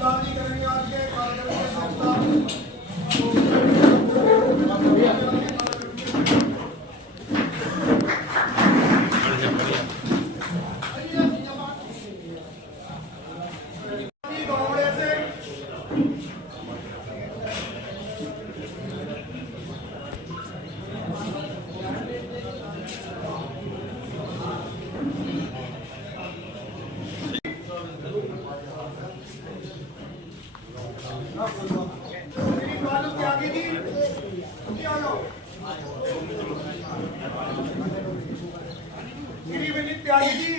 गुलदार जी करेंगे आज के कार्यक्रम के संस्था। त्यागी जी,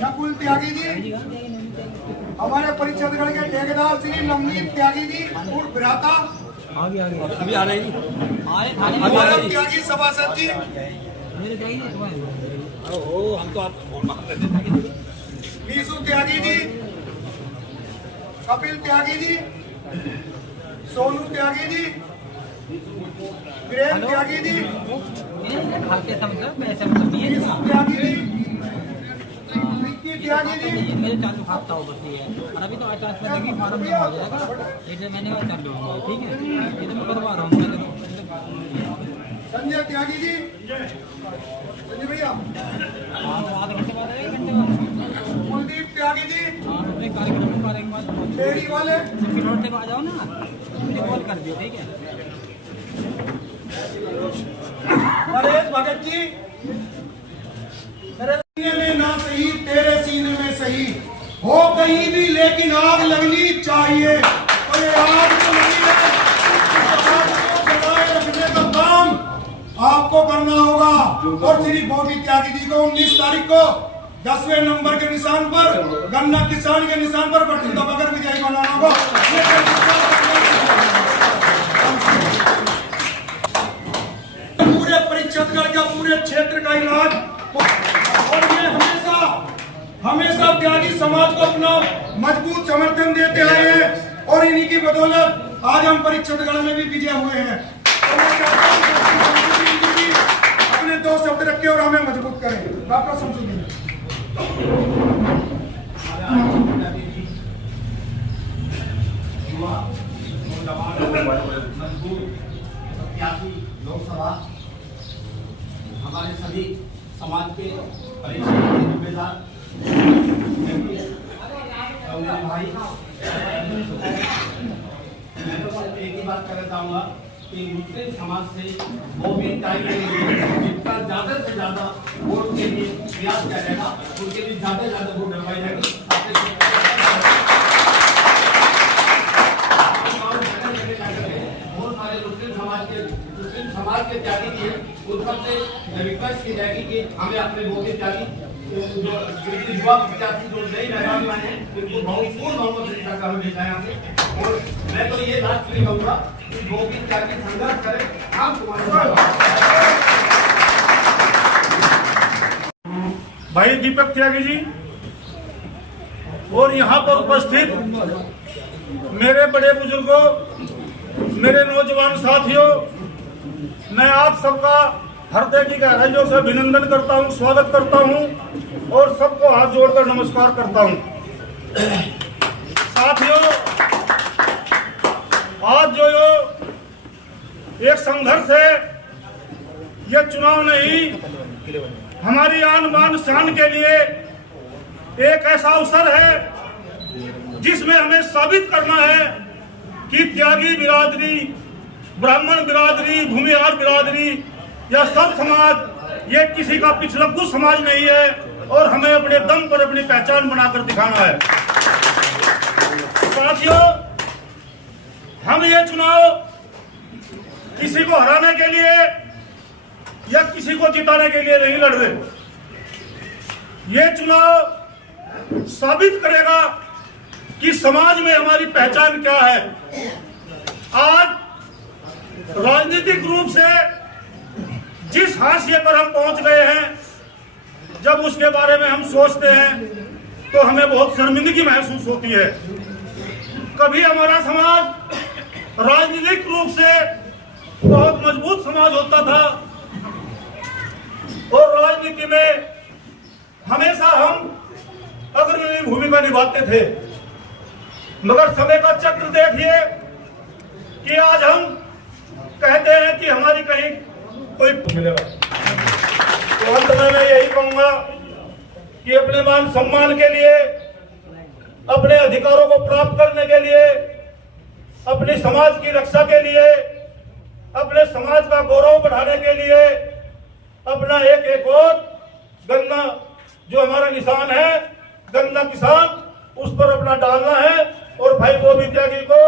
नकुल त्यागी जी, हमारे परिषदगढ़ के ठेकेदार श्री नवनीत त्यागी जी उर्फ भ्राता, अभी आ रहे हैं, हमारे त्यागी सभासद जी, हम तो आप नीसू त्यागी जी, कपिल त्यागी जी, सोनू त्यागी जी, प्रेम त्यागी जी, नीसू त्यागी जी, विक्की त्यागी जी, मेरे चालू खाता हो बस ये और अभी तो ट्रांसफर देखिए फॉर्म जमा हो जाएगा, एक महीने बाद चालू होगा, ठीक है, ये तो मैं करवा रहा हूँ। संजय त्यागी जी, संजय भैया, आधे घंटे बाद आएगा, 1 घंटे बाद। कुलदीप त्यागी जी, कार्यक्रम के बाद डेयरी वाले रोड से आ जाओ ना, मुझे कॉल कर दियो, ठीक है। नरेश भगत जी, मेरे सीने में ना सही तेरे सीने में सही हो कहीं भी, लेकिन आग लगनी चाहिए। तो ये आग तो नहीं है, इस आग को जलाए रखने का काम आपको करना होगा। और श्री बॉबी त्यागी जी को 19 तारीख को 10वें नंबर के निशान पर, गन्ना किसान के निशान पर बटन दबाकर विजयी बनाना होगा। पूरे परिषदगढ़ का, पूरे क्षेत्र का इलाज, और ये हमेशा त्यागी समाज को अपना मजबूत समर्थन देते आए हैं और इन्हीं की बदौलत आज हम परिषदगढ़ में भी विजय हुए हैं। तो मैं चाहता हूं कि अपने 2 शब्द रखें और हमें मजबूत करें। डॉक्टर शमसुद्दीन लोकसभा हमारे सभी समाज के जिम्मेदार भाई, मैं तो एक ही बात कहना चाहूँगा कि मुस्लिम समाज से वो भी टाइम जितना ज़्यादा से ज़्यादा वोट के लिए प्रयास किया जाएगा, उनके लिए ज़्यादा से ज़्यादा वोट डलवाई जाएगी। बहुत सारे मुस्लिम समाज के त्यागी भी है, उन सबसे रिक्वेस्ट की जाएगी कि हमें अपने वोट त्यागी युवा प्रत्याशी जो नई मैदान में आए हैं उनको पूर्ण बहुमत से जिताकर हमें भेजा यहाँ से। और मैं तो ये लास्ट में कहूँगा कि वोट त्यागी संघर्ष करें, हम तुम्हारे भाई दीपक त्यागी जी और यहाँ पर उपस्थित मेरे बड़े बुजुर्गों, मेरे नौजवान साथियों, मैं आप सबका हृदय की गहराइयों से अभिनंदन करता हूं, स्वागत करता हूं और सबको हाथ जोड़कर नमस्कार करता हूं। साथियों, आज जो एक संघर्ष है, यह चुनाव नहीं, हमारी आन बान शान के लिए एक ऐसा अवसर है जिसमें हमें साबित करना है कि त्यागी बिरादरी, ब्राह्मण बिरादरी, भूमिहार बिरादरी या सब समाज ये किसी का पिछलग्गू समाज नहीं है और हमें अपने दम पर अपनी पहचान बनाकर दिखाना है। साथियों, हम ये चुनाव किसी को हराने के लिए या किसी को जिताने के लिए नहीं लड़ रहे। ये चुनाव साबित करेगा कि समाज में हमारी पहचान क्या है। आज राजनीतिक रूप से जिस हाशिए पर हम पहुंच गए हैं, जब उसके बारे में हम सोचते हैं तो हमें बहुत शर्मिंदगी महसूस होती है। कभी हमारा समाज राजनीतिक रूप से बहुत मजबूत समाज होता था और राजनीति में हमेशा हम अग्रणी भूमिका निभाते थे, मगर समय का चक्र देखिए कि आज हम कहते हैं कि हमारी कहीं कोई मिलेगा। तो अंत में मैं यही कहूंगा कि अपने मान सम्मान के लिए, अपने अधिकारों को प्राप्त करने के लिए, अपने समाज की रक्षा के लिए, अपने समाज का गौरव बढ़ाने के लिए अपना एक एक वोट गन्ना जो हमारा निशान है, गन्ना किसान, उस पर अपना डालना है और भाई गोविंद त्यागी को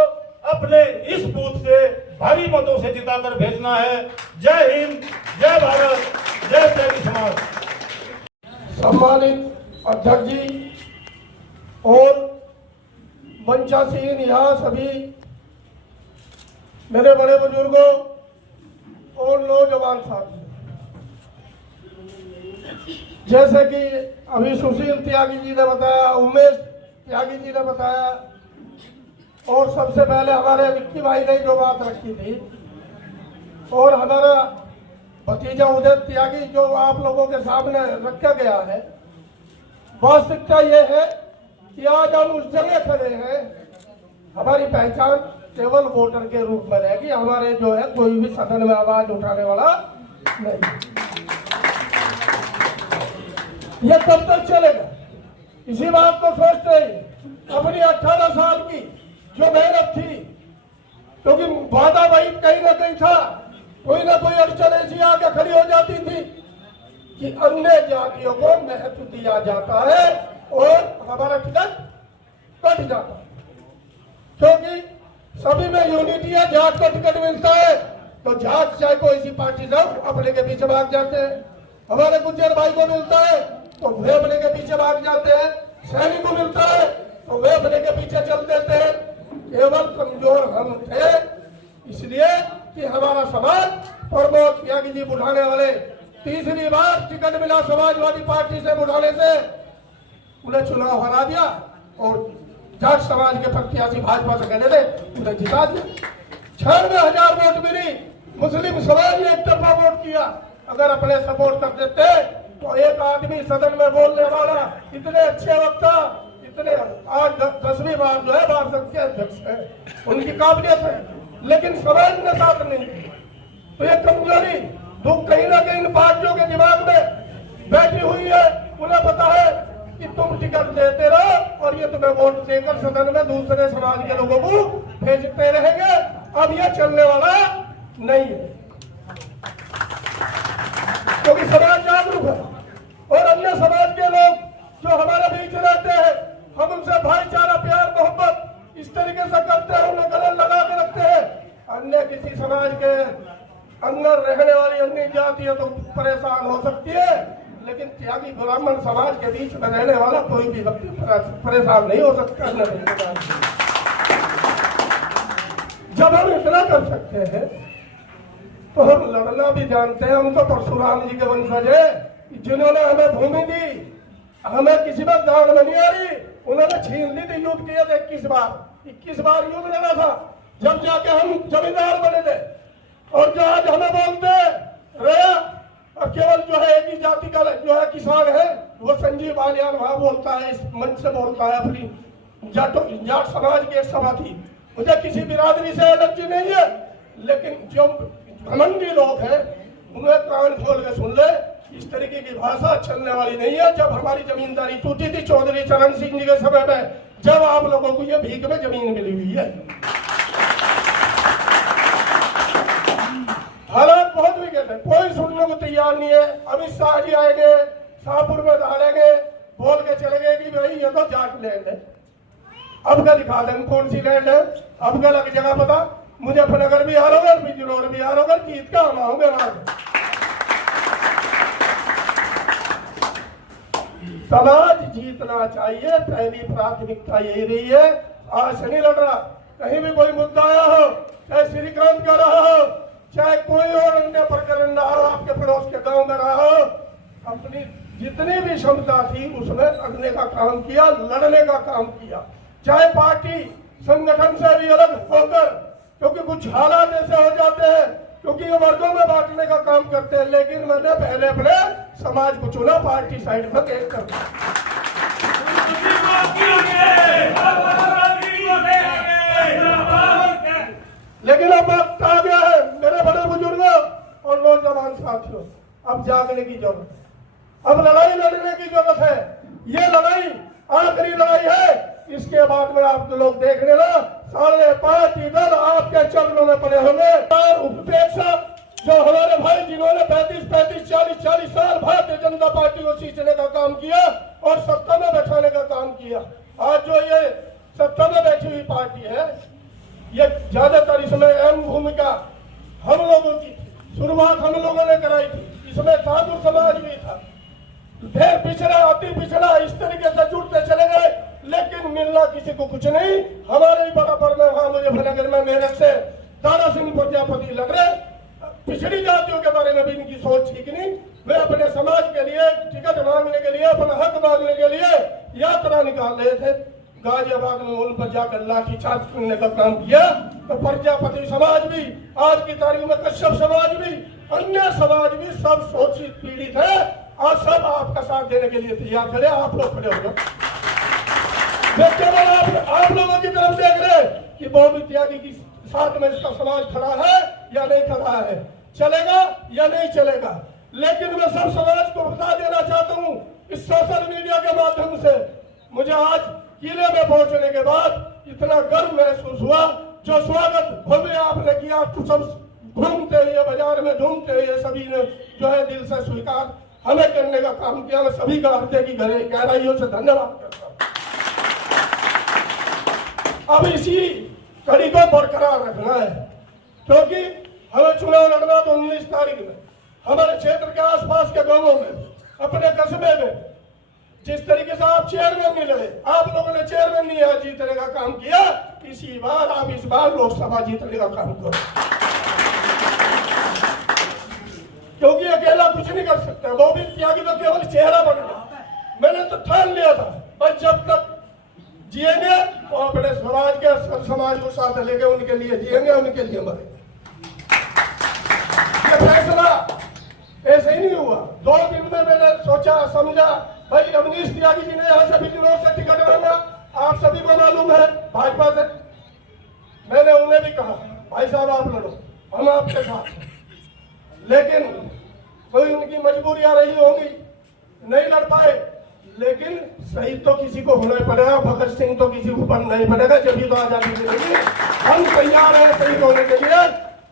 अपने इस बूथ से भारी मतों से जिताकर भेजना है। जय हिंद, जय भारत, जय त्यागी समाज। सम्मानित अध्यक्ष जी और मंचासीन यहाँ सभी मेरे बड़े बुजुर्गों और नौजवान साथी, जैसे कि अभी सुशील त्यागी जी ने बताया, उमेश त्यागी जी ने बताया और सबसे पहले हमारे विक्की भाई ने जो बात रखी थी और हमारा भतीजा उदय त्यागी जो आप लोगों के सामने रखा गया है, वास्तविकता ये है कि आज हम उस जगह खड़े हैं, हमारी पहचान केवल वोटर के रूप में रहेगी, हमारे जो है कोई भी सदन में आवाज उठाने वाला नहीं। ये कब तक चलेगा, इसी बात को सोचते ही अपनी 18 साल की जो मेहनत थी, क्योंकि वादा वही कहीं ना कहीं था, कोई ना कोई अड़चन ऐसी आके खड़ी हो जाती थी कि अन्य जातियों को महत्व दिया जाता है और हमारा टिकट कट जाता है, क्योंकि सभी में यूनिटी है। जाट को टिकट मिलता है तो जाट चाहे कोई सी पार्टी सब अपने के पीछे भाग जाते हैं, हमारे गुज्जर भाई को मिलता है तो वे अपने के पीछे भाग जाते हैं, सैनिक को मिलता है तो वे अपने के पीछे चल देते हैं। केवल कमजोर हम थे इसलिए कि हमारा समाज प्रमोद त्यागी जी बुढ़ाने वाले तीसरी बार टिकट मिला समाजवादी पार्टी से, बुढ़ाने से उन्हें चुनाव हरा दिया और जाट समाज के प्रत्याशी भाजपा से कहने थे उन्हें जिता दिया। 96,000 वोट मिली, मुस्लिम समाज ने एक तरफा वोट किया। अगर अपने सपोर्ट कर देते तो एक आदमी सदन में बोलने वाला, इतने अच्छे वक्ता, इतने आज 10वीं बार जो है बार सबके अध्यक्ष है, उनकी काबिलियत है, लेकिन समाज ने साथ नहीं दी। तो ये कमजोरी दुख कहीं ना कहीं इन पार्टियों के दिमाग में बैठी हुई है। उन्हें पता है कि तुम टिकट देते रहो और ये तुम्हें वोट देकर सदन में दूसरे समाज के लोगों को भेजते रहेंगे। अब ये चलने वाला नहीं है, क्योंकि समाज जागरूक है और अन्य समाज के लोग जो हमारे बीच रहते हैं, हम उनसे भाईचारा, प्यार, मोहब्बत इस तरीके से करते हैं, उन्हें गले लगा के रखते हैं। अन्य किसी समाज के अंदर रहने वाली अन्य जातियां तो परेशान हो सकती है, लेकिन त्यागी ब्राह्मण समाज के बीच में रहने वाला कोई भी व्यक्ति परेशान नहीं हो सकता। जब हम इतना कर सकते हैं तो हम लड़ना भी जानते हैं। हम तो परशुराम जी के वंशज है, जिन्होंने हमें भूमि दी, हमें किसी बात दान में नहीं आ रही, उन्होंने छीन ली थी, युद्ध किए थे 21 बार युद्ध लड़ा था, जब जाके हम जमींदार बने थे। और जो आज हमें बोलते रहे और केवल जो है एक ही जाति का जो है किसान है, वो संजीव बालियान वहां बोलता है, इस मंच से बोलता है, अपनी जाट समाज की एक सभा थी। मुझे किसी बिरादरी से एलर्जी नहीं है, लेकिन जो घमंडी लोग हैं उन्हें कान खोल के सुन ले, इस तरीके की भाषा चलने वाली नहीं है। जब हमारी जमींदारी टूटी थी चौधरी चरण सिंह जी के समय में, जब आप लोगों को ये भीख में जमीन मिली हुई है, हालात बहुत विकट है, कोई सुनने को तैयार नहीं है। अमित शाह जी आएंगे, शाहपुर में डालेंगे, बोल के चले गए कि भाई ये तो जाट लैंड है। अब क्या दिखा देंगे कौन सी लैंड है, अब क्या लग जगह पता, मुजफ्फरनगर भी हारोगे, बिजनौर भी हारोगे, जीत का हम आओगे राज। समाज जीतना चाहिए, पहली प्राथमिकता यही रही है। आज से नहीं लड़ रहा, कहीं भी कोई मुद्दा आया हो, चाहे श्रीकांत का रहा हो, चाहे कोई और अन्य प्रकरण रहा हो, आपके पड़ोस के गांव में रहा हो, अपनी जितनी भी क्षमता थी उसमें लड़ने का काम किया, लड़ने का काम किया, चाहे पार्टी संगठन से भी अलग होकर, क्योंकि कुछ हालात ऐसे हो जाते हैं क्योंकि ये वर्गों में बांटने का काम करते हैं, लेकिन मैंने पहले अपने समाज को चुना, पार्टी साइड में एक कर लेकिन अब वक्त आ गया है मेरे बड़े बुजुर्गों और नौजवान साथियों, अब जागने की जरूरत है, अब लड़ाई लड़ने की जरूरत है। ये लड़ाई आखिरी लड़ाई है, इसके बाद में आप लोग देख लेना 5.5 दल आपके चरणों में पड़े होंगे। और उपेक्षा जो हमारे भाई जिन्होंने 35, 40 साल भारतीय जनता पार्टी को सींचने का काम किया और सत्ता में बैठाने का काम किया, आज जो ये सत्ता में बैठी हुई पार्टी है, ये ज्यादातर इसमें अहम भूमिका हम लोगों की थी। शुरुआत हम लोगों ने कराई थी, इसमें ठाकुर समाज भी था, ढेर पिछड़ा अति पिछड़ा इस तरीके से जुड़ते चले गए, लेकिन मिलना किसी को कुछ नहीं। हमारे ही बराबर में वहां मुजफ्फरनगर में मेरठ से दारा सिंह प्रजापति लग रहे, पिछड़ी जातियों के बारे में भी इनकी सोच ठीक नहीं। वे अपने समाज के लिए टिकट मांगने के लिए, अपना हक मांगने के लिए यात्रा निकाल रहे थे, गाजियाबाद में उन पर जाकर लाठी चार्ज करने का काम किया। तो प्रजापति समाज भी, आज की तारीख में कश्यप समाज भी, अन्य समाज भी सब शोषित पीड़ित है और सब आपका साथ देने के लिए तैयार खड़े। आप लोग खड़े हो गए, केवल आप लोगों की तरफ देख रहे कि बॉबी त्यागी की साथ में इसका समाज खड़ा है या नहीं खड़ा है, चलेगा या नहीं चलेगा। लेकिन मैं सब समाज को बता देना चाहता हूँ इस सोशल मीडिया के माध्यम से, मुझे आज किले में पहुंचने के बाद इतना गर्व महसूस हुआ। जो स्वागत भव्य आपने किया, तो सब घूमते हुए बाजार में घूमते हुए सभी ने जो है दिल से स्वीकार हमें करने का काम किया। मैं सभी का हृदय की गहराइयों से धन्यवाद करता हूँ। अब इसी कड़ी को बरकरार रखना है, क्योंकि हमें चुनाव लड़ना तो 19 तारीख में हमारे क्षेत्र के आसपास के गांवों में, अपने कस्बे में जिस तरीके से आप चेयरमैन नहीं लड़े, आप लोगों ने चेयरमैन नहीं यहाँ जीतने का काम किया, इसी बार आप इस बार लोकसभा जीतने का काम करो, क्योंकि अकेला कुछ नहीं कर सकता। वो भी त्यागी तो केवल चेहरा बन गया। मैंने तो ठान लिया था बस जब तक जिएंगे तो अपने समाज के सब समाज को साथ लेके उनके लिए जिएंगे, उनके लिए मरेंगे। ये फैसला ऐसे ही नहीं हुआ। 2 दिन में मैंने सोचा समझा, भाई अवनीश त्यागी जी ने यहाँ से बिजनौर से टिकट मांगा, आप सभी को मालूम है भाजपा से। मैंने उन्हें भी कहा भाई साहब आप लड़ो, हम आपके साथ हैं, लेकिन कोई उनकी मजबूरियां रही होगी, नहीं लड़ पाए। लेकिन शहीद तो किसी को होना ही पड़ेगा, भगत सिंह तो किसी को बनना ही पड़ेगा, जब तो आजादी मिलेगी। हम तैयार हैं शहीद होने के लिए,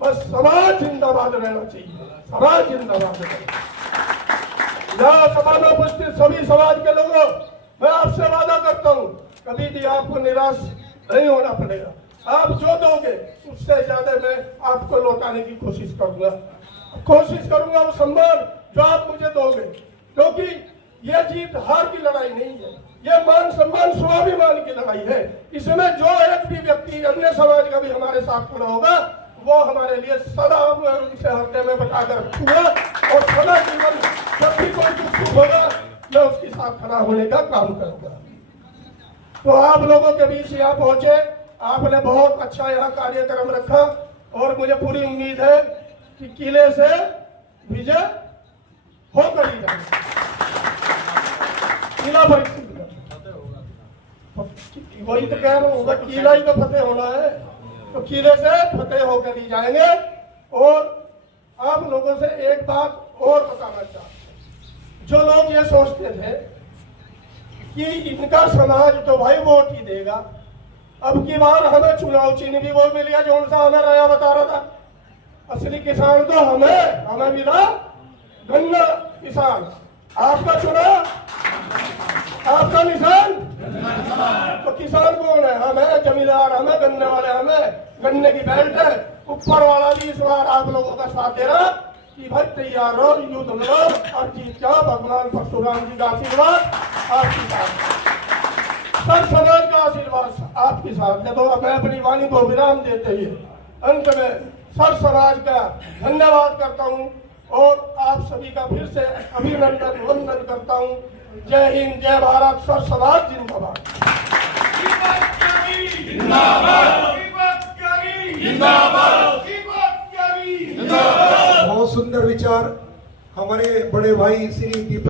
बस समाज जिंदाबाद रहना चाहिए, समाज जिंदाबाद रहना। यहाँ सभा में उपस्थित सभी समाज के लोगों, मैं आपसे वादा करता हूँ कभी भी आपको निराश नहीं होना पड़ेगा। आप जो दोगे उससे ज्यादा मैं आपको लौटाने की कोशिश करूंगा वो सम्मान जो आप मुझे दोगे, क्योंकि यह जीत हार की लड़ाई नहीं है, यह मान सम्मान स्वाभिमान की लड़ाई है। इसमें जो एक भी व्यक्ति अन्य समाज का भी हमारे साथ खड़ा होगा वो हमारे लिए सदा उनसे हृदय में बचाकर रखूंगा और सदा जीवन जब भी कोई दुख होगा मैं उसके साथ खड़ा होने का काम करूंगा। तो आप लोगों के बीच यहाँ पहुंचे, आपने बहुत अच्छा यहाँ कार्यक्रम रखा और मुझे पूरी उम्मीद है कि किले से विजय होकर ही जाएगा। किला वही तो कह रहा हूँ, किला ही तो फतेह होना है, तो किले से फतेह होकर ही जाएंगे। और आप लोगों से एक बात और बताना चाहते हैं, जो लोग ये सोचते थे कि इनका समाज तो भाई वोट ही देगा, अब की बार हमें चुनाव चिन्ह भी वो मिल गया जो उनसा हमें रया बता रहा था। असली किसान तो हमें मिला गन्ना किसान। आपका चुनाव, आपका निशान तो किसान कौन है? हमें जमींदार, हमें गन्ने वाले, हमें गन्ने की बेल्ट है। ऊपर वाला भी इस बार आप लोगों का साथ दे रहा कि भाई तैयार रहो, युद्ध लड़ो और जीत जाओ। भगवान परशुराम जी का आशीर्वाद आपके साथ, सब समाज का आशीर्वाद आपके साथ है। तो मैं अपनी वाणी को विराम देते हुए अंत में सब समाज का धन्यवाद करता हूँ और आप सभी का फिर से अभिनंदन वंदन करता हूँ। जय हिंद, जय भारत, सब समाज जिंदाबाद। जिंदाबाद। पर विचार हमारे बड़े भाई श्री दीपक